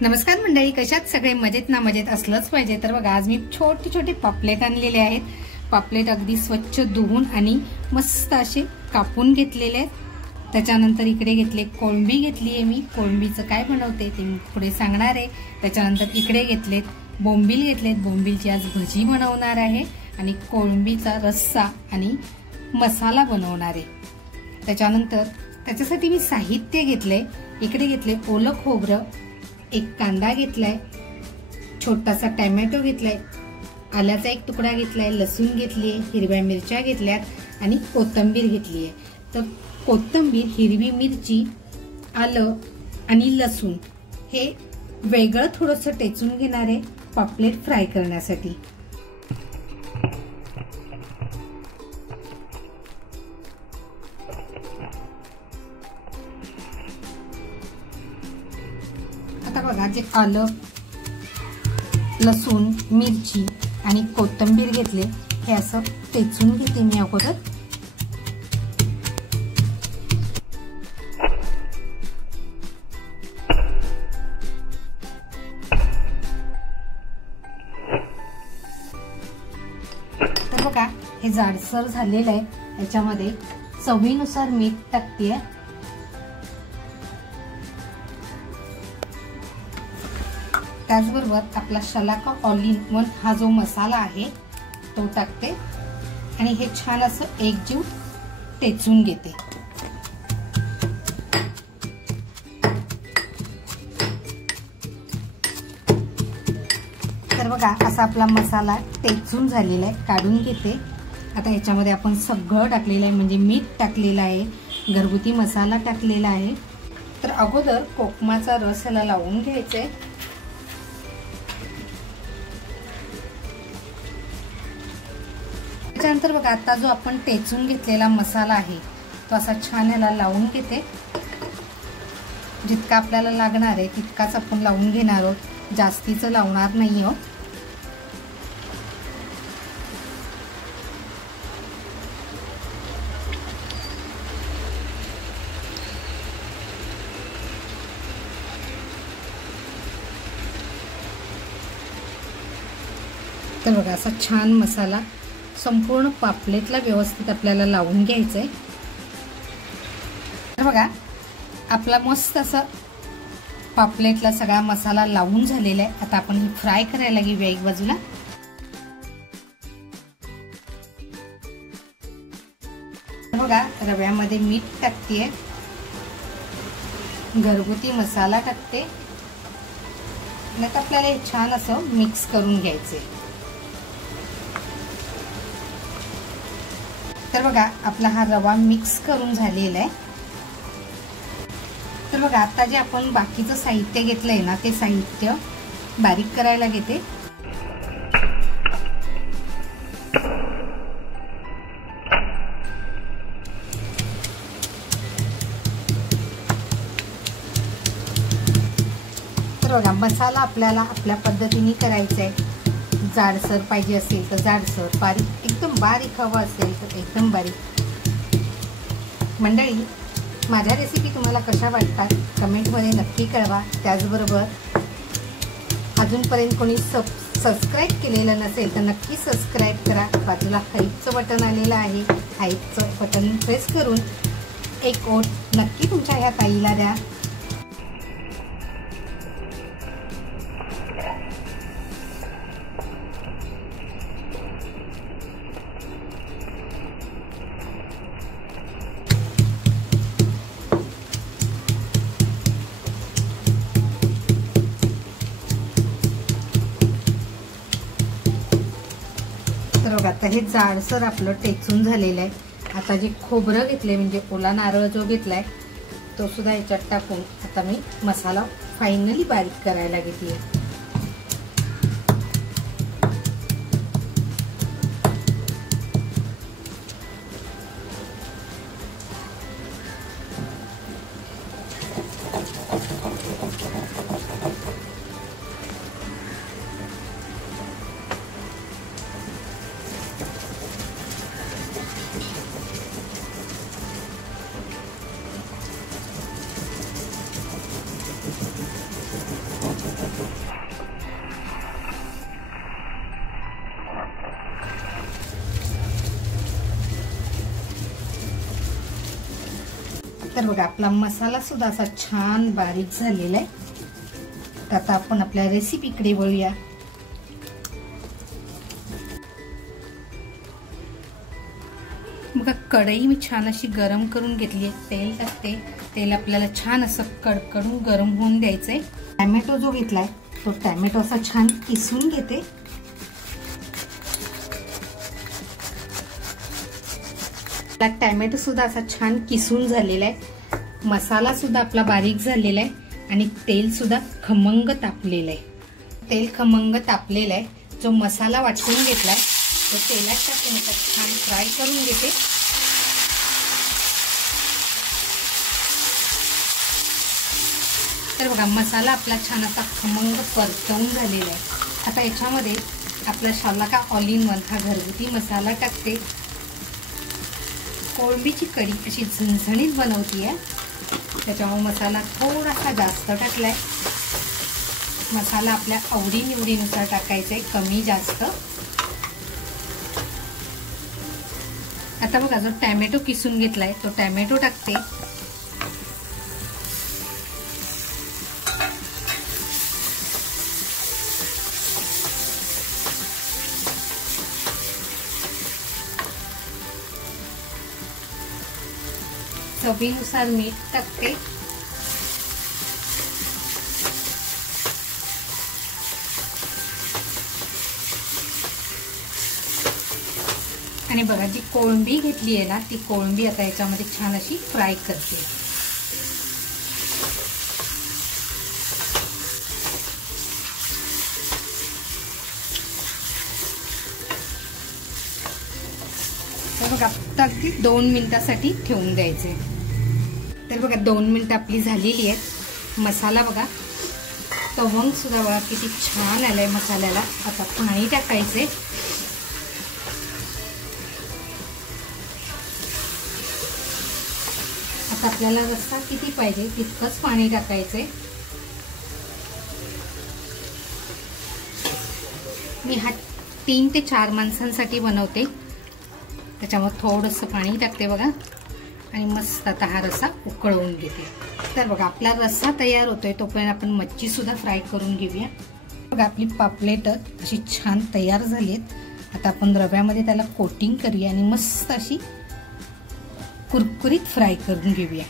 नमस्कार मंडळी, कशात सगळे मजेत ना? मजेत असलंच पाहिजे. तर बघा, आज मी छोटे छोटे पापलेट आणलेले आहेत. पापलेट अगदी स्वच्छ धुवून आणि मस्त असे कापून घेतलेले आहेत. त्याच्यानंतर इकडे घेतले कोळंबी घेतली आहे मी. कोळंबीचं काय बनवते ते मी पुढे सांगणार आहे. त्याच्यानंतर इकडे घेतलेत बोंबील घेतलेत. बोंबीलची आज भजी बनवणार आहे आणि कोळंबीचा रस्सा आणि मसाला बनवणार आहे. त्याच्यानंतर त्याच्यासाठी मी साहित्य घेतले. इकडे घेतले ओलं खोबरं, एक कांदा घेतलाय, छोटासा टोमॅटो घेतलाय, आल्याचा एक तुकडा घेतलाय, लसूण घेतली, हिरव्या मिरच्या घेतल्यात आणि कोथिंबीर घेतली आहे. तर कोथिंबीर, हिरवी मिरची, आलं आणि लसूण हे वेगळं थोडंसं टेचून घेणार आहे पापलेट फ्राय करण्यासाठी. आता बघा, जे आलं, लसूण, मिरची आणि कोथिंबीर घेतले हे असं टेचून घेते मी अगोदर. तर बघा, हे जाडसर झालेलं आहे. याच्यामध्ये चवीनुसार मीठ टाकते. त्याचबरोबर आपला शलाका ऑल इन वन हा जो मसाला आहे तो टाकते आणि हे छान असं एकजीव टेचून घेते. तर बघा, असा आपला मसाला टेचून झालेला आहे. काढून घेते. आता याच्यामध्ये आपण सगळं टाकलेलं आहे, म्हणजे मीठ टाकलेलं आहे, घरगुती मसाला टाकलेला आहे. तर अगोदर कोकमाचा रस याला लावून घ्यायचा आहे. त्याच्यानंतर बघा, आता जो आपण टेचून घेतलेला मसाला आहे तो असा छान याला लावून घेते. जितका आपल्याला लागणार आहे तितकाच आपण लावून घेणार आहोत, जास्तीचं लावणार नाही आहोत. तर बघा, असा छान मसाला संपूर्ण पापलेटला व्यवस्थित आपल्याला लावून घ्यायचंय. तर बघा, आपला मस्त असं पापलेटला सगळा मसाला लावून झालेला आहे. आता आपण ही फ्राय करायला घेऊया एक बाजूला. बघा, रव्यामध्ये मीठ टाकतेय, घरगुती मसाला टाकते आणि आता आपल्याला हे छान असं मिक्स करून घ्यायचंय. तर बघा, आपला हा रवा मिक्स करून झालेला आहे. तर बघा, आता जे आपण बाकीचं साहित्य घेतलंय ना ते साहित्य बारीक करायला घेते. तर बघा, मसाला आपल्याला आपल्या पद्धतीने करायचा आहे. जाडसर पाहिजे असेल तर जाडसर, बारीक एकदम बारीक हवं असेल तर एकदम बारीक. मंडळी, माझ्या रेसिपी तुम्हाला कशा वाटतात कमेंटमध्ये नक्की कळवा. त्याचबरोबर अजूनपर्यंत कोणी सबस्क्राईब केलेलं नसेल तर नक्की सबस्क्राईब करा. बाजूला हाईपचं बटन आलेलं आहे, हाईपचं बटन प्रेस करून एक ओट नक्की तुमच्या ह्या ताईला द्या. तर बघा, आता हे जाडसर आपलं टेचून झालेलं आहे. आता जे खोबरं घेतले, म्हणजे ओला नारळ जो घेतलाय तो सुद्धा याच्यात टाकून आता मी मसाला फायनली बारीक करायला घेतली. तर बघा आपला मसाला सुद्धा असा छान बारीक झालेला आहे. तर आता आपण आपल्या रेसिपीकडे वळूया. बघा कढई मी छान अशी गरम करून घेतली आहे. तेल टाकते. तेल आपल्याला छान असं कडकडून गरम होऊन द्यायचंय. टॅमॅटो जो घेतलाय तो टॅमॅटो असा छान किसून घेते. टॅमॅटो सुद्धा असा छान किसून झालेला आहे. मसाला सुद्धा आपला बारीक झालेला आहे आणि तेल सुद्धा खमंग तापलेलं आहे. तेल खमंग तापलेलं आहे. जो मसाला वाटून घेतलाय तो तेलात टाकून छान फ्राय करून घेते. तर बघा मसाला आपला छान असा खमंग परतवून झालेला आहे. आता याच्यामध्ये आपला शालाका ऑल इन वन हा घरगुती मसाला टाकते. कोळंबीची कढी अशी झणझणीत बनवतीये, त्याच्यामुळे मसाला थोडासा जास्त टाकलाय. मसाला आपल्या आवडीनिवडीनुसार टाकायचा आहे, कमी जास्त. आता बघा जो टॅमॅटो किसून घेतलाय तो टॅमॅटो टाकते. चवीनुसार मीठ टाकते. आणि बघा जी कोळंबी घेतली आहे ना ती कोळंबी आता याच्यामध्ये छान अशी फ्राय करते. तर बघा अगदी 2 मिनिटासाठी ठेवून द्यायचे. तर बघा 2 मिनिटं आपली झालेली आहेत. मसाला बघा तवंग सुद्धा बघा किती छान आलाय मसाल्याला. आता पाणी टाकायचे. आता आपल्याला रस्सा किती पाहिजे तितकंच पाणी टाकायचंय. मी हा 3 ते 4 माणसांसाठी बनवते, त्याच्यामुळे थोडंसं पाणी टाकते बघा. आणि मस्त आता हा रस्सा उकळवून घेते. तर बघा आपला रस्सा तयार होतोय तोपर्यंत आपण मच्छी सुद्धा फ्राय करून घेऊया. बघा आपली पापलेट अशी छान तयार झाली आहेत. आता आपण रव्यामध्ये त्याला कोटिंग करूया आणि मस्त अशी कुरकुरीत फ्राय करून घेऊया.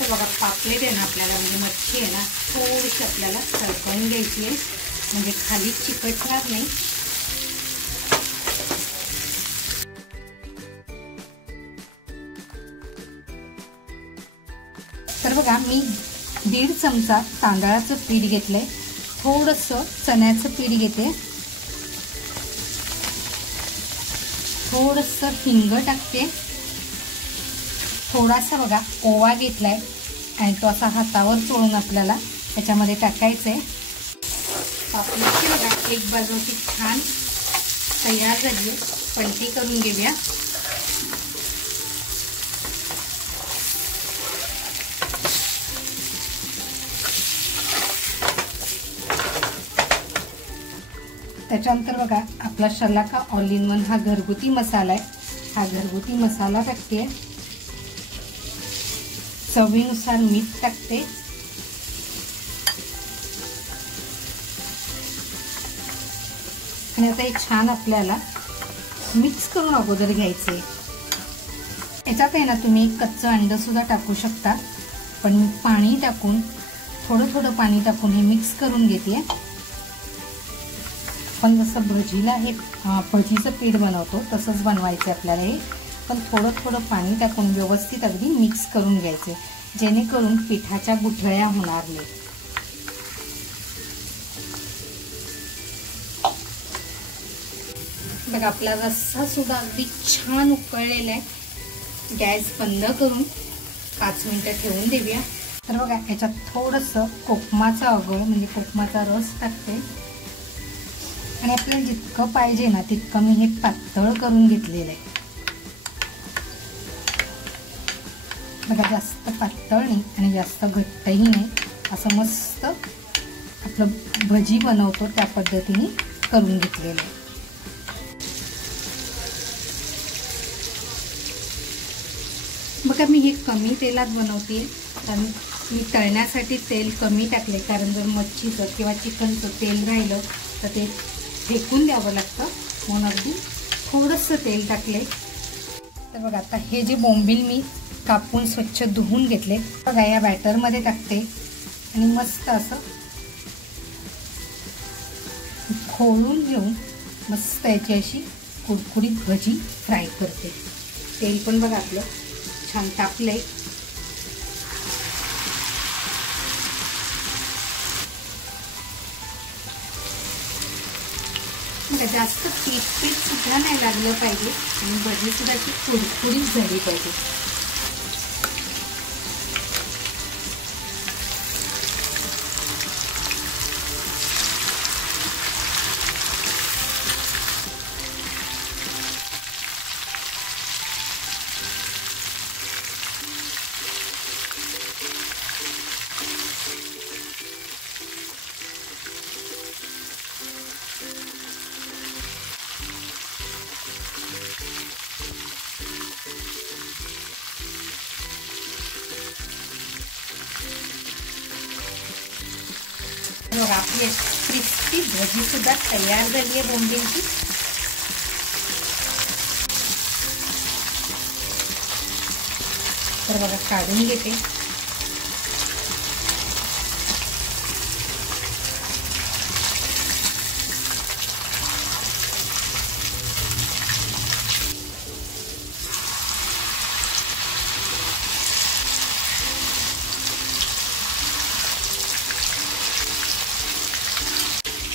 बघा पापलेट आहे ना आपल्याला म्हणजे मच्छी आहे ना थोडीशी आपल्याला तळकवून घ्यायची आहे म्हणजे खाली चिकटणार नाही. तर बघा मी 1.5 चमचा तांदळाचं पीठ घेतलंय. थोडंसं चण्याचं पीठ घेते. थोडंसं हिंग टाकते. थोडासा बघा ओवा घेतलाय आणि तो असा हातावर चोळून आपल्याला त्याच्यामध्ये टाकायचंय. पापलेटची बघा एक बाजूची छान तयार झाली, पलटी करून घेऊया. त्याच्यानंतर बघा आपला शालाका ऑल इन वन हा घरगुती मसाला आहे. हा घरगुती मसाला टाकते. चवीनुसार मीठ टाकते. आणि आता हे छान आपल्याला मिक्स करून अगोदर घ्यायचे. याच्यात आहे ना तुम्ही कच्चं अंड सुद्धा टाकू शकता, पण मी पाणी टाकून थोडं थोडं पाणी टाकून हे मिक्स करून घेते. पण जसं भजीला हे भजीचं पीठ बनवतो तसंच बनवायचं आपल्याला हे, पण थोडं थोडं पाणी टाकून व्यवस्थित अगदी मिक्स करून घ्यायचे. जेणेकरून पिठाच्या गुठळ्या होणार नाही। बघा आपला रस्सा सुद्धा अगदी छान उकळलेला आहे। गॅस बंद करून 5 मिनिटं ठेवून देऊया। तर बघा याच्यात थोडंसं कोकमाचा अगळ म्हणजे कोकमाचा रस टाकते आणि आपल्याला जितकं पाहिजे ना तितकं मी हे पातळ करून घेतलेलं आहे। बघा जास्त पातळ नाही आणि जास्त घट्टही नाही, असं मस्त आपलं भजी बनवतो त्या पद्धतीने करून घेतलेलं आहे। बघा मी हे कमी तेलात बनवते, कारण मी तळण्यासाठी तेल कमी टाकले, कारण जर मच्छीचं किंवा चिकनचं तेल राहिलं तर ते फेकून द्यावं लागतं, म्हणून अगदी थोडंसं तेल टाकले। तर बघा आता हे जे बोंबील मी कापून स्वच्छ धुवून घेतले बघा या बॅटरमध्ये टाकते आणि मस्त असं खोळून घेऊन मस्त याची अशी कुरकुरीत भजी फ्राय करते। तेल पण बघा आपलं छान तापलंय। जास्त पीठ सुद्धा नाही लागलं पाहिजे आणि भजी सुद्धा अशी कुरकुरीत झाली पाहिजे। बघा आपली क्रिस्पी भजी सुद्धा तयार झाली आहे बोंबीलची। तर बघा काढून घेते।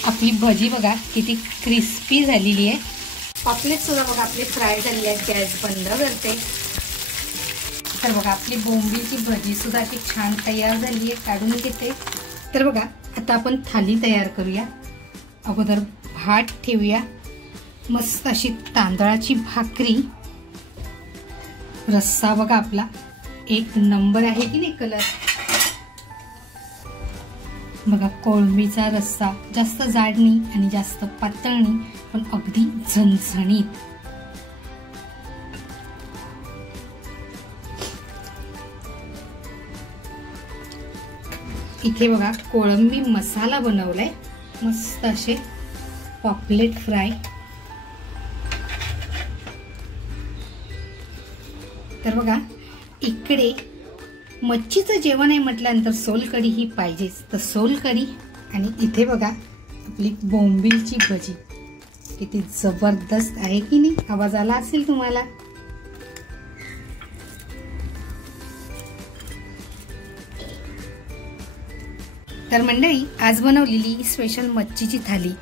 आपली भजी बघा किती क्रिस्पी झालेली आहे। पापलेट सुद्धा बघा आपले फ्राय झालेले आहेत। गॅस बंद करते। तर बघा आपली बोंबीलची भजी सुद्धा अशी छान तयार झाली आहे, काढून घेते। तर बघा आता आपण थाली तयार करूया। अगोदर भात ठेवूया, मस्त अशी तांदळाची भाकरी, रस्सा बघा आपला एक नंबर आहे की नाही कलर। बघा कोळंबीचा रस्सा जास्त जाड नाही आणि जास्त पातळ नाही, पण अगदी झणझणीत। इथे बघा कोळंबी मसाला बनवलाय, मस्त असे पॉपलेट फ्राय। तर बघा इकडे मच्छीचं जेवण आहे म्हटल्यानंतर सोलकढी ही पाहिजेच, तर सोलकढी। आणि इथे बघा आपली बोंबीलची भजी किती जबरदस्त आहे की नाही, आवाज आला असेल तुम्हाला। तर मंडळी आज बनवलेली स्पेशल मच्छीची थाली,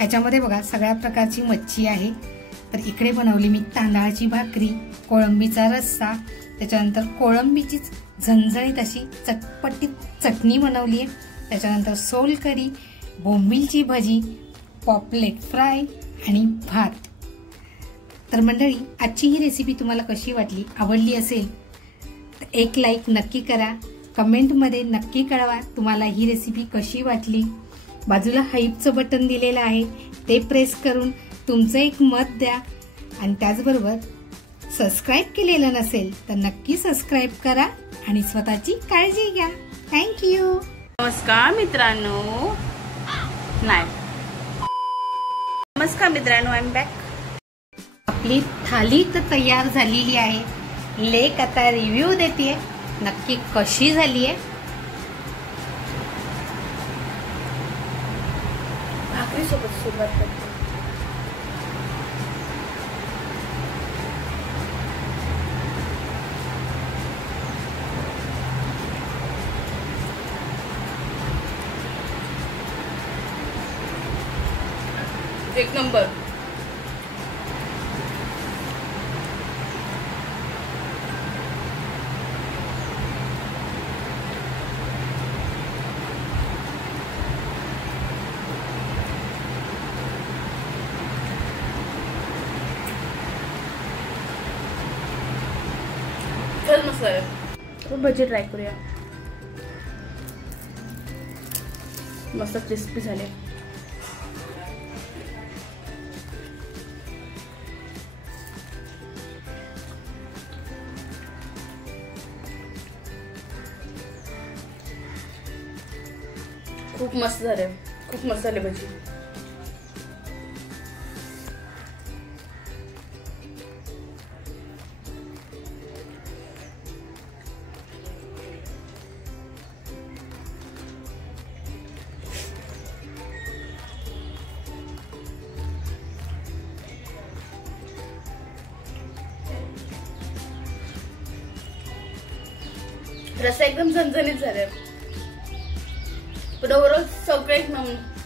याच्यामध्ये बघा सगळ्या प्रकारची मच्छी आहे। तर इकडे बनवली मी तांदळाची भाकरी, कोळंबीचा रस्सा, त्याच्यानंतर कोळंबीचीच झणझणीत अशी चटपटीत चटणी बनवली आहे, त्याच्यानंतर सोलकढी, बोंबीलची भजी, पॉपलेट फ्राय आणि भात। तर मंडळी आजची ही रेसिपी तुम्हाला कशी वाटली, आवडली असेल तर एक लाईक नक्की करा, कमेंटमध्ये नक्की कळवा तुम्हाला ही रेसिपी कशी वाटली। बाजूला हाईपचं बटन दिलेलं आहे, ते प्रेस करून तुमचं एक मत द्या आणि त्याचबरोबर सबस्क्राईब केलेलं नसेल तर नक्की सबस्क्राईब करा आणि स्वतःची काळजी घ्या। थँक्यू। नमस्कार मित्रांनो, आय एम बॅक। आपली थाली तर तयार झालेली आहे। लेक आता रिव्ह्यू देते नक्की कशी झाली आहे। भाकरी सोबत सुरुवात करते। एक नंबर. खरंच मस्त आहे. आपण भजी ट्राय करूया. मस्त क्रिस्पी झाले. खूप मस्त झाले. खूप मस्त झाले भजी. रस्सा एकदम झणझणीत झाले. पण ओव्हरऑल सगळे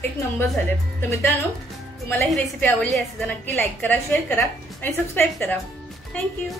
एक नंबर झाले. तर मित्रांनो, तुम्हाला ही रेसिपी आवडली असेल तर नक्की लाईक करा, शेअर करा आणि सबस्क्राईब करा. थँक्यू.